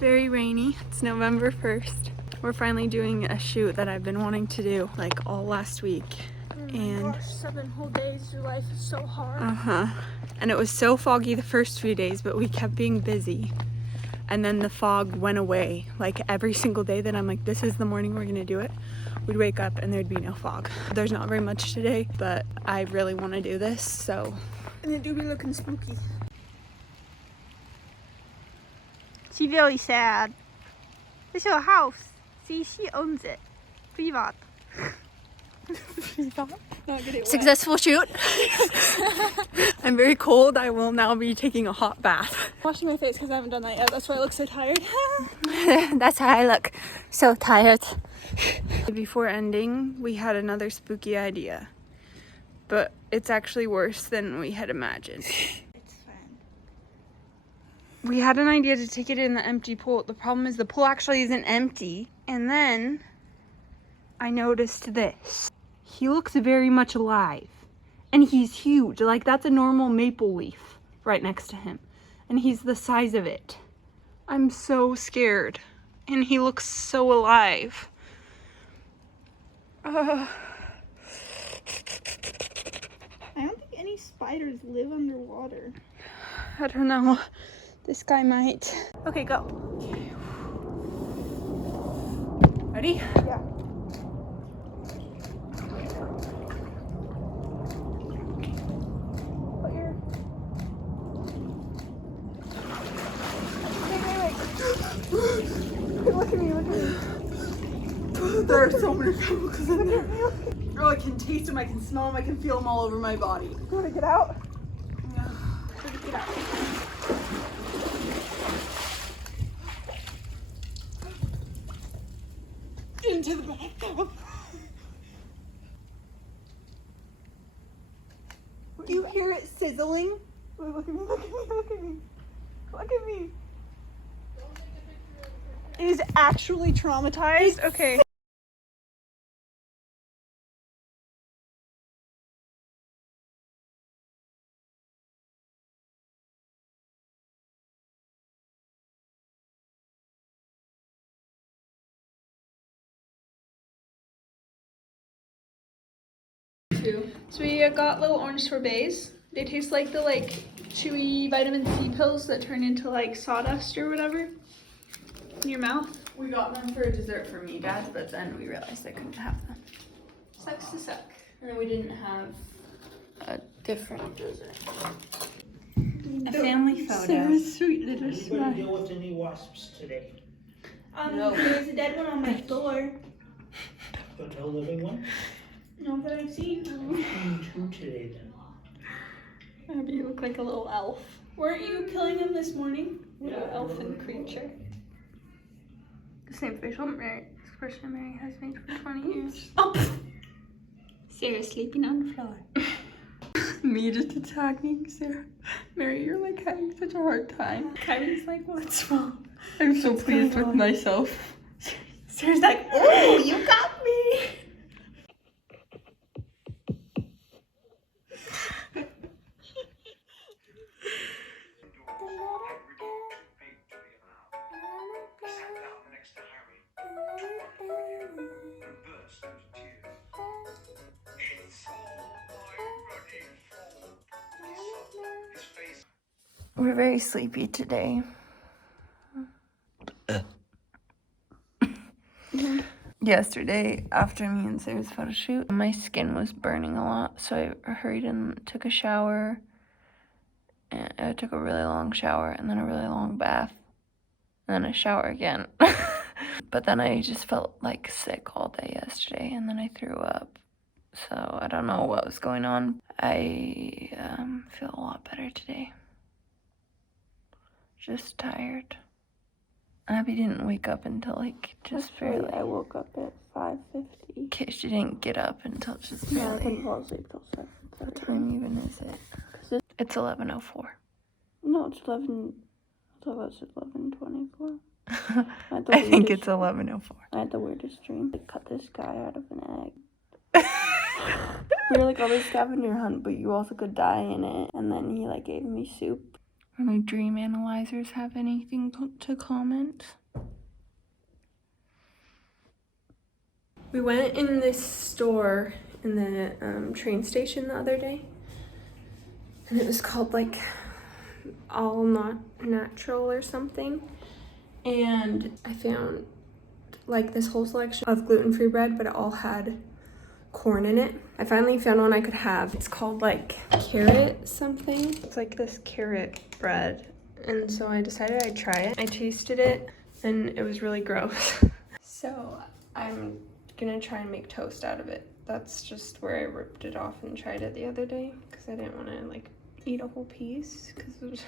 very rainy. It's November 1st. We're finally doing a shoot that I've been wanting to do like all last week. And gosh, 7 whole days, your life is so hard. And it was so foggy the first few days, but we kept being busy. And then the fog went away. Like every single day that I'm like, this is the morning we're gonna do it, we'd wake up and there'd be no fog. There's not very much today, but I really want to do this, so. And it do be looking spooky. She's very sad. This is her house. See, she owns it. Privat. Successful shoot. I'm very cold. I will now be taking a hot bath. Washing my face because I haven't done that yet. That's why I look so tired. That's how I look. So tired. Before ending, we had another spooky idea. But it's actually worse than we had imagined. It's fine. We had an idea to take it in the empty pool. The problem is the pool actually isn't empty. And then I noticed this. He looks very much alive. And he's huge. Like, that's a normal maple leaf right next to him. And he's the size of it. I'm so scared. And he looks so alive. I don't think any spiders live underwater. I don't know. This guy might. Okay, go. Ready? Yeah. Put your... Wait. Look at me, look at me. There are so many chemicals in there. Oh, I can taste them, I can smell them, I can feel them all over my body. You want to get out? Yeah. Get out. Into the bathtub. You hear it sizzling? Wait, look at me, look at me, look at me. Look at me. It is actually traumatized. Okay. So we got little orange sorbets. They taste like the chewy vitamin C pills that turn into like sawdust or whatever in your mouth. We got them for a dessert for me, Dad, but then we realized I couldn't have them. Sucks to suck. And then we didn't have a different dessert. A family photo. Sarah's sweet little Anybody smile. deal with any wasps today? No. There's a dead one on my floor. But no living one? Not that I've seen. Two today then. Maybe you look like a little elf. Weren't you killing him this morning? Little elfin creature. The same facial expression Mary has made for 20 years. Oh! Sarah's sleeping on the floor. Me just attacking Sarah. Mary, you're like having such a hard time. Kyrie's like, what's wrong? I'm so What's pleased going with on? myself. Sarah's like, oh, you got me. We're very sleepy today. Yesterday, after me and Sarah's photo shoot, my skin was burning a lot, so I hurried and took a shower. And I took a really long shower, and then a really long bath, and then a shower again. But then I just felt like sick all day yesterday, and then I threw up. So I don't know what was going on. I feel a lot better today. Just tired. Abby didn't wake up until like just barely. I woke up at 5:50. Okay, she didn't get up until just Yeah, I barely. couldn't fall asleep till 7. What time even is it? It's 11:04. No, it's 11. I thought it was 11:24. I think it's 11:04. I had the weirdest dream. I cut this guy out of an egg. We were like on a scavenger hunt, but you also could die in it. And then he like gave me soup. my dream analyzers have anything to comment. We went in this store in the train station the other day, and it was called like All Not Natural or something, and I found like this whole selection of gluten-free bread, but it all had corn in it. I finally found one I could have. It's called like carrot something. It's like this carrot bread, and so I decided I'd try it. I tasted it and it was really gross. So I'm gonna try and make toast out of it. That's just where I ripped it off and tried it the other day because I didn't want to like eat a whole piece because it was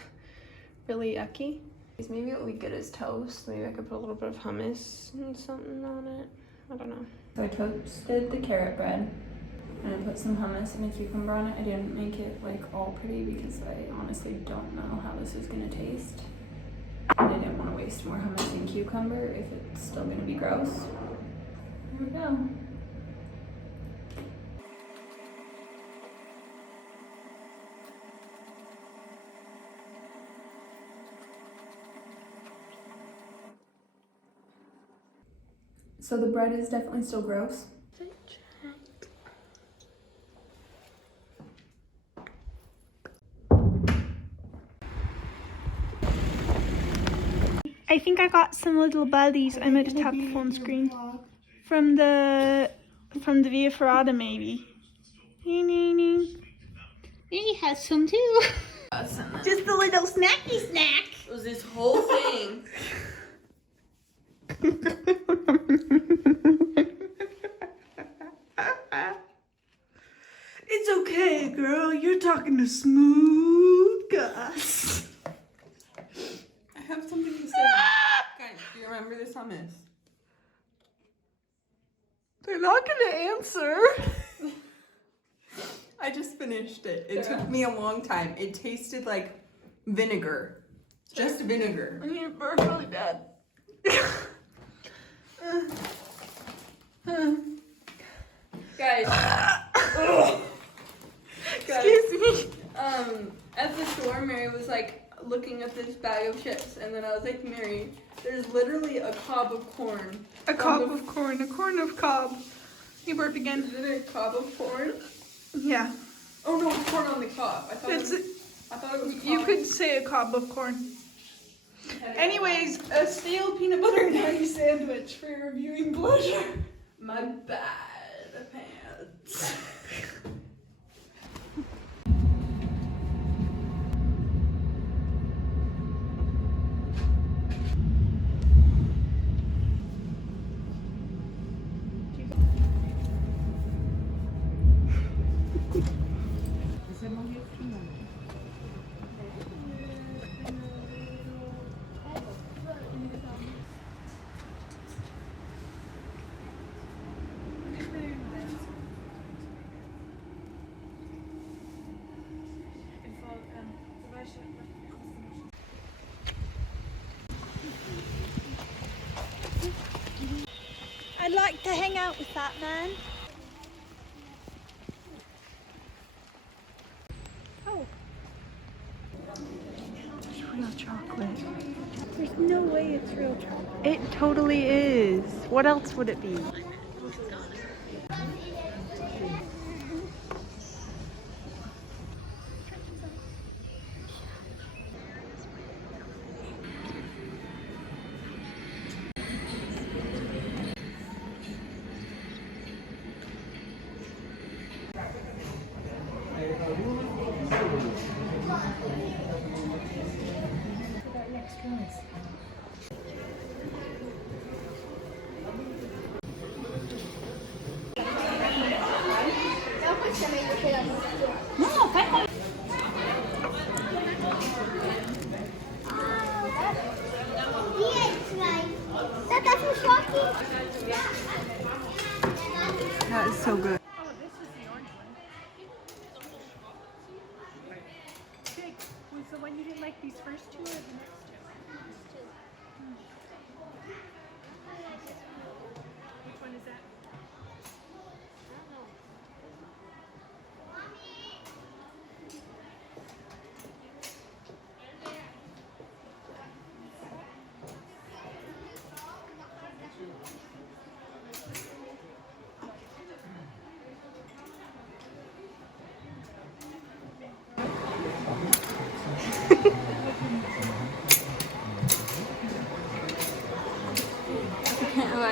really yucky. Maybe it would be good as toast. Maybe I could put a little bit of hummus and something on it. I don't know. So I toasted the carrot bread and I put some hummus and a cucumber on it. I didn't make it like all pretty because I honestly don't know how this is gonna taste. And I didn't want to waste more hummus and cucumber if it's still gonna be gross. Here we go. So the bread is definitely still gross. I think I got some little buddies. I might just tap the phone screen. From the Via Ferrata, maybe. He has some too. Just a little snacky snack. It was this whole thing. It's okay, girl. You're talking to Smooth Gus. I have something to say. Guys, do you remember this hummus? They're not gonna answer. I just finished it. It took me a long time. It tasted like vinegar. Just vinegar. And you burp really bad. Guys. Excuse me. At the store, Mary was like looking at this bag of chips, and then I was like, Mary, there's literally a cob of corn. A cob of corn. A corn of cob. You burp again. Is it a cob of corn? Yeah. Oh no, it's corn on the cob. I thought it was cob. You could say a cob of corn. Anyways, a stale peanut butter and honey sandwich for your viewing pleasure. My bad pants. I'd like to hang out with that man. Oh. It's real chocolate. There's no way it's real chocolate. It totally is. What else would it be? That is so good. Was the one you didn't like these first two or the next two? Which one is that?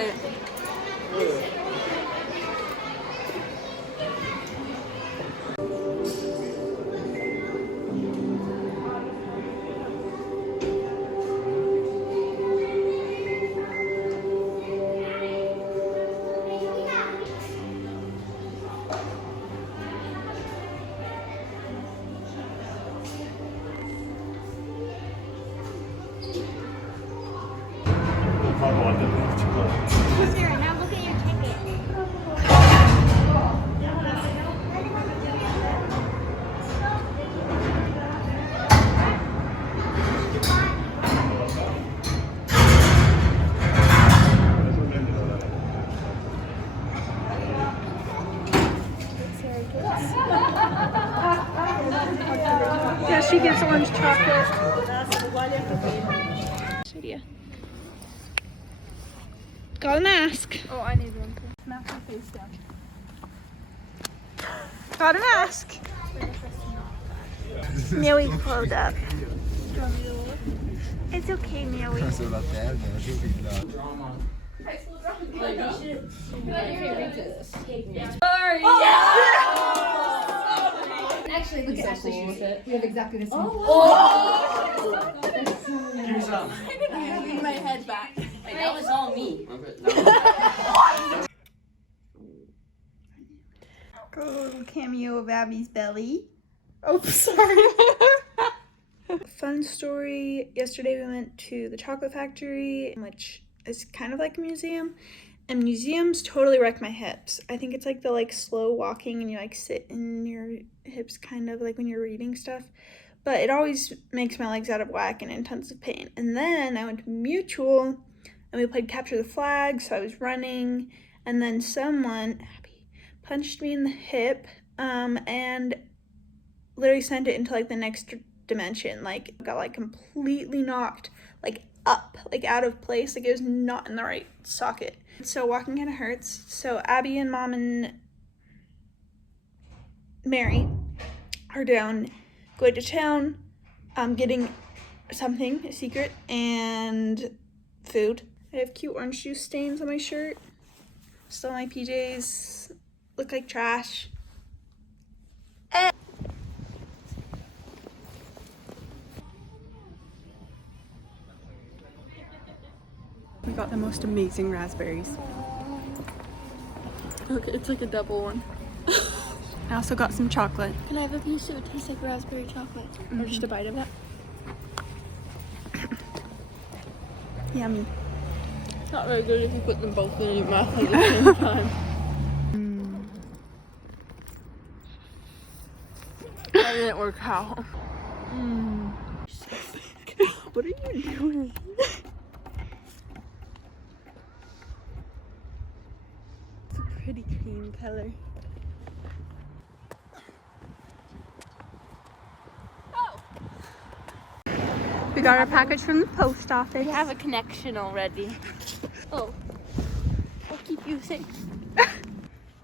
giant. Sarah, now look at your ticket. Yeah, she gets orange chocolate. Idea. Got a mask. Oh, I need one too. Smack your face down. Got a mask. Nearly pulled up. It's okay, Nearly. Actually, look at Ashley shoes. We have exactly the same. Lean my head back. Wait, that was all me. Got a little cameo of Abby's belly. Oh, sorry. Fun story. Yesterday we went to the chocolate factory, which is kind of like a museum. And museums totally wreck my hips. I think it's like the slow walking and you sit in your hips kind of like when you're reading stuff. But it always makes my legs out of whack and in tons of pain. And then I went to Mutual and we played Capture the Flag, so I was running. And then someone, Abby, punched me in the hip and literally sent it into the next dimension. Got completely knocked up, out of place. It was not in the right socket. So walking kind of hurts. So Abby and Mom and Mary are down going to town, getting something, a secret, and food. I have cute orange juice stains on my shirt. Still my PJs look like trash. We got the most amazing raspberries. Look, it's like a double one. I also got some chocolate. Can I have a piece? It would taste like raspberry chocolate. Or just a bite of it. Yummy. Not very good if you put them both in your mouth at the same time. That didn't work out. What are you doing? It's a pretty cream color. We got our package from the post office. We have a connection already. Oh. I'll keep you safe.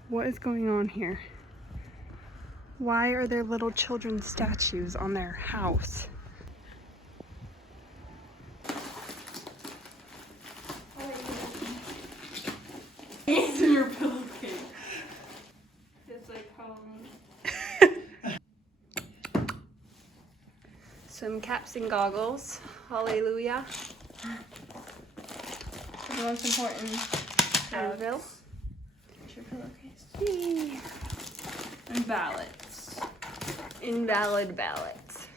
What is going on here? Why are there little children's statues on their house? It's in your pillowcase. It's like Halloween. Some caps and goggles. Hallelujah. The most important. Advil. Your pillowcase. And ballots. Invalid ballots.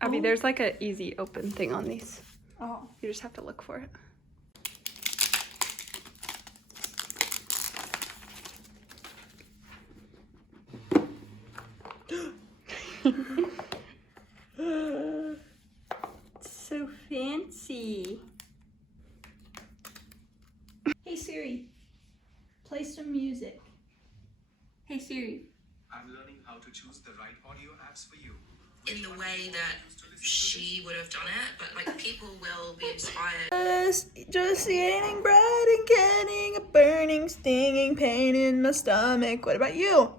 Abby, there's an easy open thing on these. Oh. You just have to look for it. So fancy. Hey Siri, play some music. Hey Siri. I'm learning how to choose the right audio apps for you. In the way that she would have done it, but people will be inspired. Just eating bread and getting a burning, stinging pain in my stomach. What about you?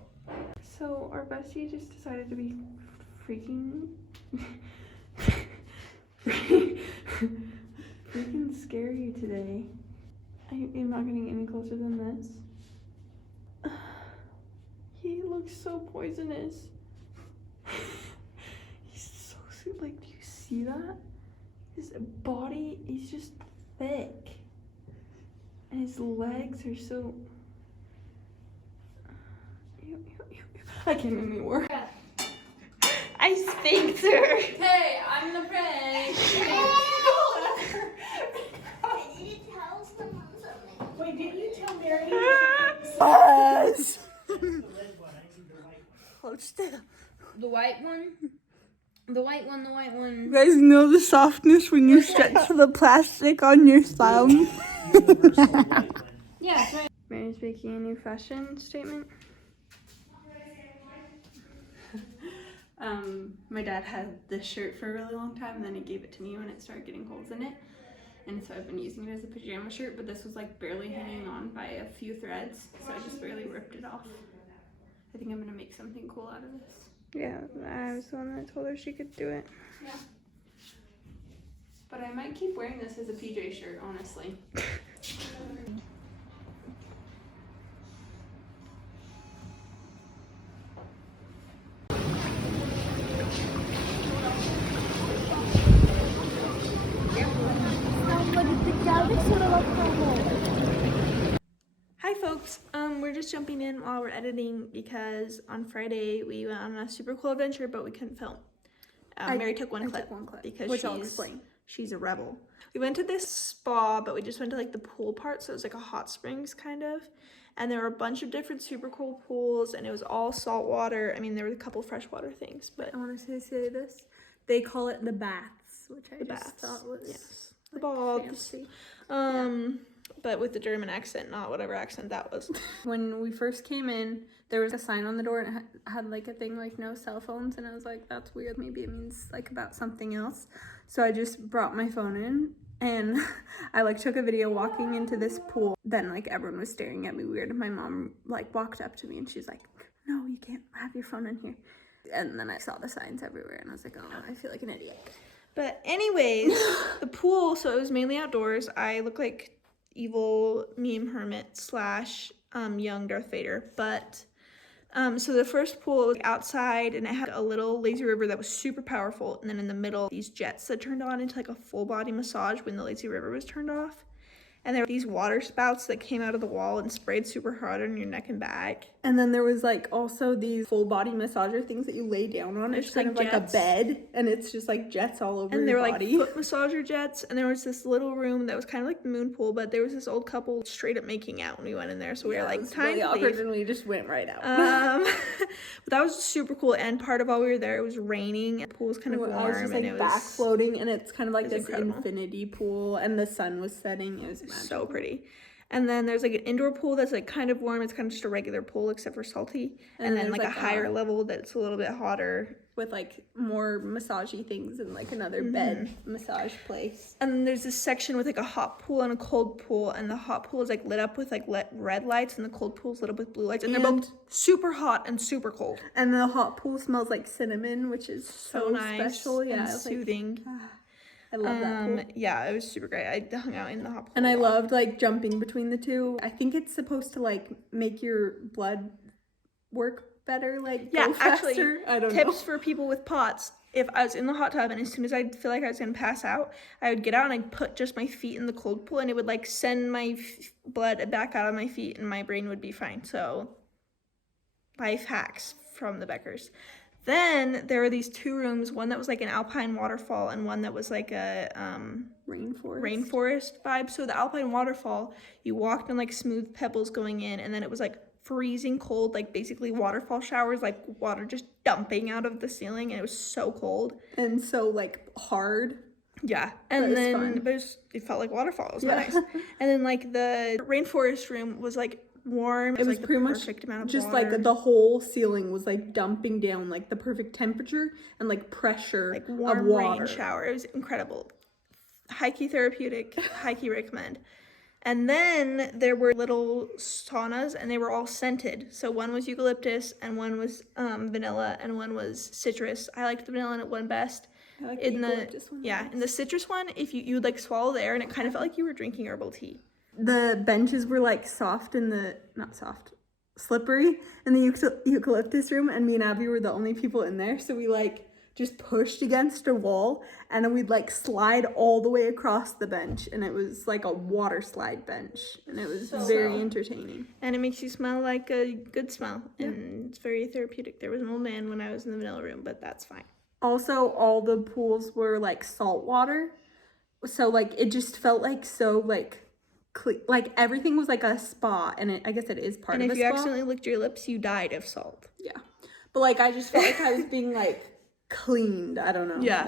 So our bestie just decided to be freaking not getting any closer than this. He looks so poisonous. He's so sweet. Like, do you see that? His body is just thick. And his legs are so... I can't anymore. I spanked her. Hey, I'm the prey. Wait, didn't you tell Mary? Yes. Hold still. The white one? The white one, the white one. You guys know the softness when you stretch the plastic on your thumb? Yeah, that's right. Mary's making a new fashion statement. My dad had this shirt for a really long time, and then he gave it to me when it started getting holes in it. And so I've been using it as a pajama shirt, but this was like barely hanging on by a few threads, so I just barely ripped it off. I think I'm gonna make something cool out of this. Yeah, I was the one that told her she could do it. Yeah. But I might keep wearing this as a PJ shirt, honestly. Hi folks, we're just jumping in while we're editing because on Friday we went on a super cool adventure, but we couldn't film. Mary took one clip because which I'll explain. She's a rebel. We went to this spa, but we just went to like the pool part, so it was like a hot springs kind of. And there were a bunch of different super cool pools, and it was all salt water. I mean, there were a couple freshwater things, but I want to say this. They call it the baths, which I the just baths, thought was yes, the baths. fancy. But with the German accent, not whatever accent that was. When we first came in, there was a sign on the door and it had like a thing like no cell phones, and I was like, that's weird, maybe it means like about something else. So I just brought my phone in and I like took a video walking into this pool. Then like everyone was staring at me weird, and my mom like walked up to me and she's like, no, you can't have your phone in here. And then I saw the signs everywhere and I was like, oh, I feel like an idiot. But anyways, the pool, so it was mainly outdoors. I look like evil meme hermit / young Darth Vader, but so the first pool was outside, and it had a little lazy river that was super powerful, and then in the middle these jets that turned on into like a full body massage when the lazy river was turned off. And there were these water spouts that came out of the wall and sprayed super hard on your neck and back. And then there was like also these full body massager things that you lay down on. It's kind of like a bed, and it's just like jets all over your body. And they were like foot massager jets. And there was this little room that was kind of like the moon pool, but there was this old couple straight up making out when we went in there. So we were like, time really to awkward, leave. and we just went right out. But that was super cool. And part of while we were there, it was raining, and the pool was kind of warm. I was just like and it back was floating, and it's kind of like this incredible. infinity pool, and the sun was setting. It was magical. So pretty. And then there's like an indoor pool that's like kind of warm. It's kind of just a regular pool except for salty. And then like a higher level that's a little bit hotter. With like more massagey things and like another bed massage place. And then there's this section with like a hot pool and a cold pool. And the hot pool is like lit up with like red lights, and the cold pool is lit up with blue lights. And they're both super hot and super cold. And the hot pool smells like cinnamon, which is so nice, special. Yeah, and soothing. I love that pool. Yeah, it was super great. I hung out in the hot pool. And I loved like jumping between the two. I think it's supposed to like make your blood work better, like go faster. Actually, I don't know. tips for people with POTS. If I was in the hot tub and as soon as I'd feel like I was gonna pass out, I would get out and I'd put just my feet in the cold pool, and it would like send my blood back out of my feet, and my brain would be fine. So, life hacks from the Beckers. Then there were these two rooms, one that was like an alpine waterfall and one that was like a rainforest vibe. So the alpine waterfall, you walked on like smooth pebbles going in, and then it was like freezing cold, like basically waterfall showers, like water just dumping out of the ceiling, and it was so cold. And so like hard. Yeah, and then it felt like waterfall. It was nice. And then like the rainforest room was like warm. It was like pretty the much perfect amount of just water. like the whole ceiling was like dumping down like the perfect temperature and like pressure like warm of water. Rain shower. It was incredible. High-key therapeutic. High-key recommend. And then there were little saunas, and they were all scented. So one was eucalyptus, and one was vanilla, and one was citrus. I liked the vanilla one best. I like the eucalyptus one. Yeah, in the citrus one, if you would like swallow the air, and it kind of felt like you were drinking herbal tea. the benches were like soft in the, not soft, slippery in the eucalyptus room, and me and Abby were the only people in there, so we like just pushed against a wall and then we'd like slide all the way across the bench, and it was like a water slide bench, and it was very entertaining. And it makes you smell like a good smell, and it's very therapeutic. There was an old man when I was in the vanilla room, but that's fine. Also, all the pools were like salt water, so like it just felt like so like like everything was like a spa, and I guess it is part of a spa. And if you accidentally licked your lips, you died of salt. Yeah, but like I just felt like I was being like cleaned. I don't know. Yeah.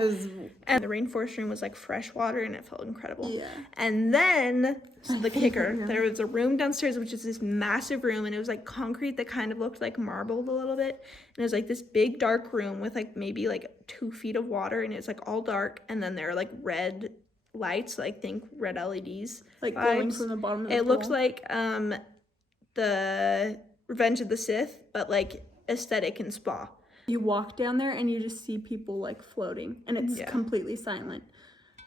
And the rainforest room was like fresh water, and it felt incredible. Yeah. And then, so the kicker, there was a room downstairs, which is this massive room, and it was like concrete that kind of looked like marbled a little bit. And it was like this big dark room with like maybe like 2 feet of water, and it's like all dark. And then there are like red lights, like think red LEDs. Like glowing from the bottom of the pool. It looks like the Revenge of the Sith, but like aesthetic and spa. You walk down there and you just see people like floating, and it's completely silent.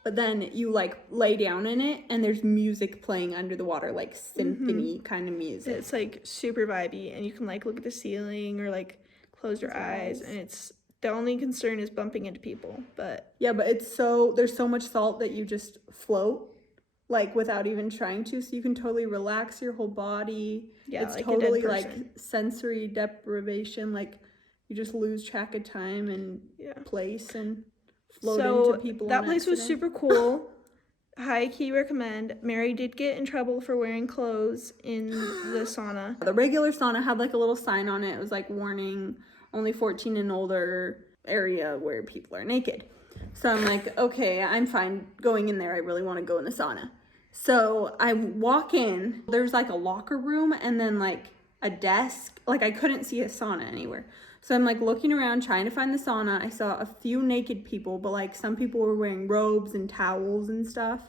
But then you like lay down in it and there's music playing under the water, like symphony kind of music. It's like super vibey, and you can like look at the ceiling or like close your eyes, and it's, the only concern is bumping into people, but yeah, but it's so, there's so much salt that you just float like without even trying to, so you can totally relax your whole body. Yeah, it's like totally like sensory deprivation, like you just lose track of time and place and float into people. That place was super cool. High key recommend. Mary did get in trouble for wearing clothes in the sauna. The regular sauna had like a little sign on it. It was like warning, only 14 and older, area where people are naked. So I'm like, okay, I'm fine going in there. I really want to go in the sauna. So I walk in, there's like a locker room and then like a desk. Like I couldn't see a sauna anywhere. So I'm like looking around trying to find the sauna. I saw a few naked people, but like some people were wearing robes and towels and stuff.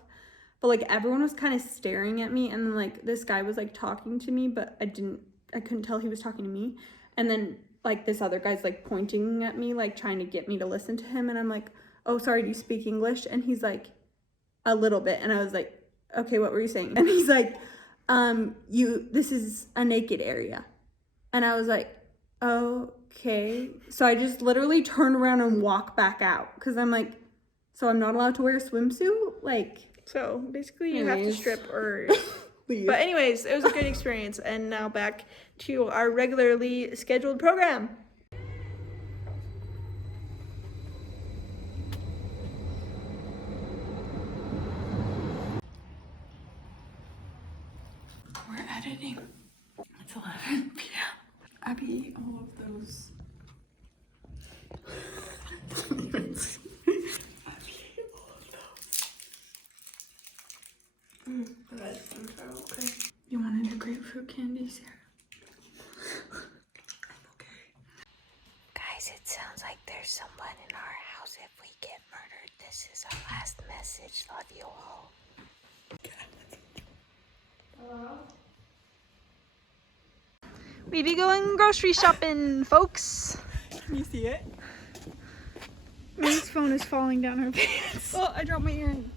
But like everyone was kind of staring at me, and then like this guy was like talking to me, but I couldn't tell he was talking to me. And then like this other guy's like pointing at me, like trying to get me to listen to him, and I'm like, oh, sorry, do you speak English? And he's like, a little bit. And I was like, okay, what were you saying? And he's like, this is a naked area. And I was like, okay. So I just literally turned around and walked back out, because I'm like, so I'm not allowed to wear a swimsuit? Like, so basically you have to strip or leave. But anyways, it was a good experience. And now back to our regularly scheduled program. We're editing. It's 11 p.m. Abby, all of those. Okay. You wanted a grapefruit candy, Sarah? I'm okay. Guys, it sounds like there's someone in our house. If we get murdered, this is our last message. Love you all. Hello? We be going grocery shopping, folks. Can you see it? Mary's phone is falling down her pants. Oh, I dropped my earring.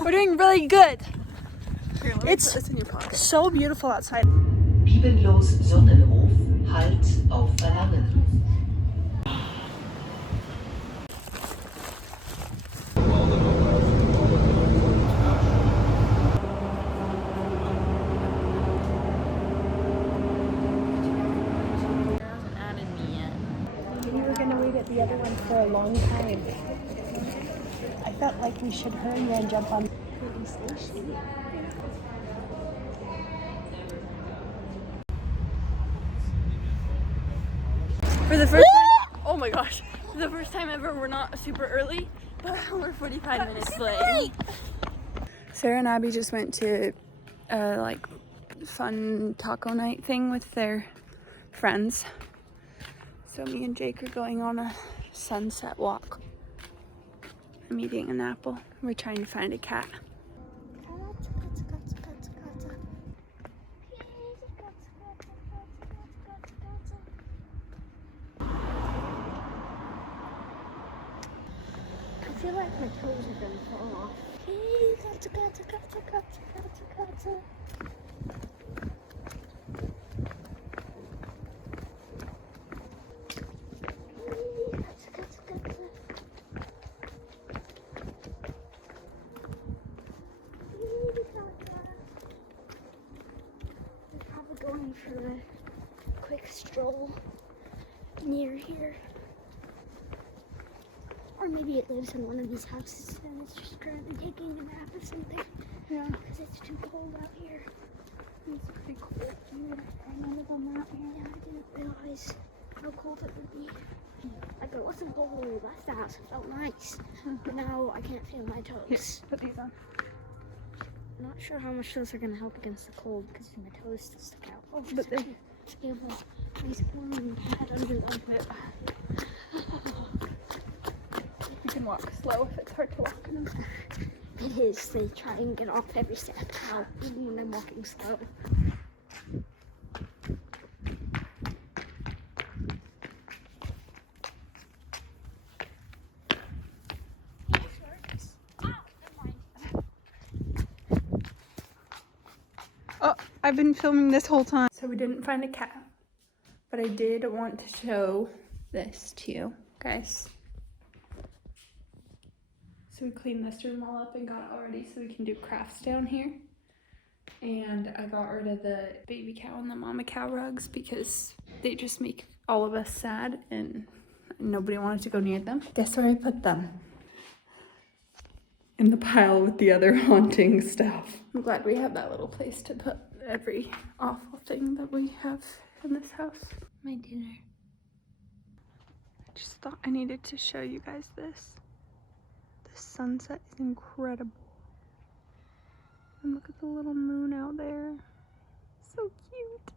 We're doing really good. Here, let me put this in your pocket. So beautiful outside. Bibellos Sonnenhof, Halt auf Verlangen. We were gonna wait at the other one for a long time. I felt like we should hurry and jump on the station. For the first time, oh my gosh, for the first time ever, we're not super early, but we're 45 minutes late. Sarah and Abby just went to like fun taco night thing with their friends. So me and Jake are going on a sunset walk. I'm eating an apple. We're trying to find a cat. feel like my toes are gonna fall off. Hey, katsu, katsu, katsu, katsu, katsu, katsu. Hey, katsu, katsu, katsu. Hey, katsu. We're probably going for a quick stroll near here. Or maybe it lives in one of these houses and it's just currently taking a nap or something. Yeah, Because it's too cold out here. it's pretty cool. I noticed on that. Yeah, I didn't realize how cold it would be. Like it wasn't cold when we left the house. It felt nice. But now I can't feel my toes. Yes, put these on. Not sure how much those are going to help against the cold because my toes still stick out. Oh, But they- have a nice warm pad under them. You can walk slow if it's hard to walk. It is. They try and get off every step out, even when I'm walking slow. Oh, I've been filming this whole time. So we didn't find a cat, but I did want to show this to you guys. So we cleaned this room all up and got it all ready so we can do crafts down here. And I got rid of the baby cow and the mama cow rugs because they just make all of us sad and nobody wanted to go near them. Guess where I put them? In the pile with the other haunting stuff. I'm glad we have that little place to put every awful thing that we have in this house. My dinner. I just thought I needed to show you guys this. The sunset is incredible. And look at the little moon out there. So cute.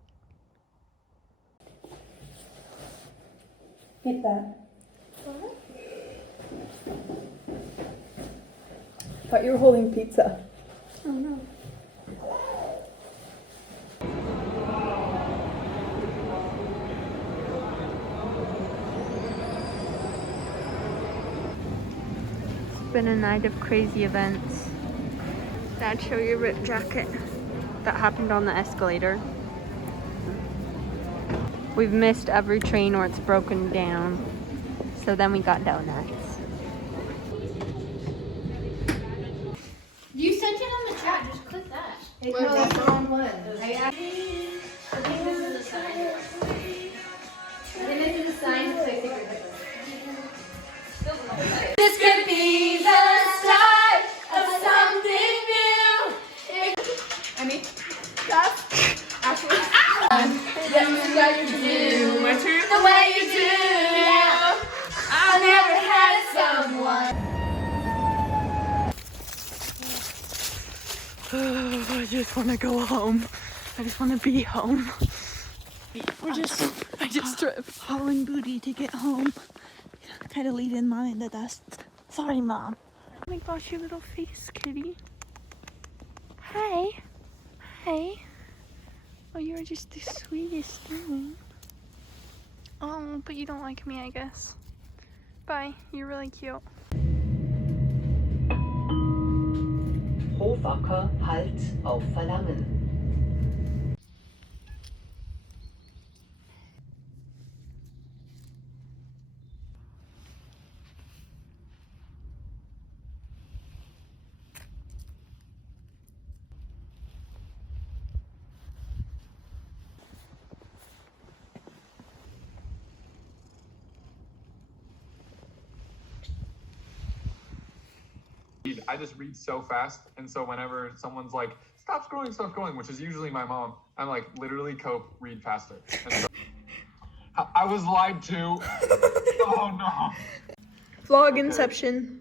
Eat that. What? Thought you were holding pizza. Oh no. It's been a night of crazy events. Dad, show your ripped jacket. That happened on the escalator. We've missed every train or it's broken down. So then we got donuts. You sent it on the chat, just click that. No, that's the wrong one. I think this is a sign. I think this is a sign because I think this could be the start of something new. I mean, that's actually. Yes, you got to do My turn? the way you do. I never had someone. I just want to go home. I just want to be home. We're just I just tripped. hauling booty to get home. Kind of lead in mind that that's. Sorry, Mom. Oh my gosh, your little face, kitty. Hi. Hi. Oh, you are just the sweetest thing. Oh, but you don't like me, I guess. Bye. You're really cute. Hofacker Halt auf Verlangen. I just read so fast, and so whenever someone's like, stop scrolling, which is usually my mom, I'm like, literally, Cope, read faster. And so, I was lied to. Oh no. Vlog Inception.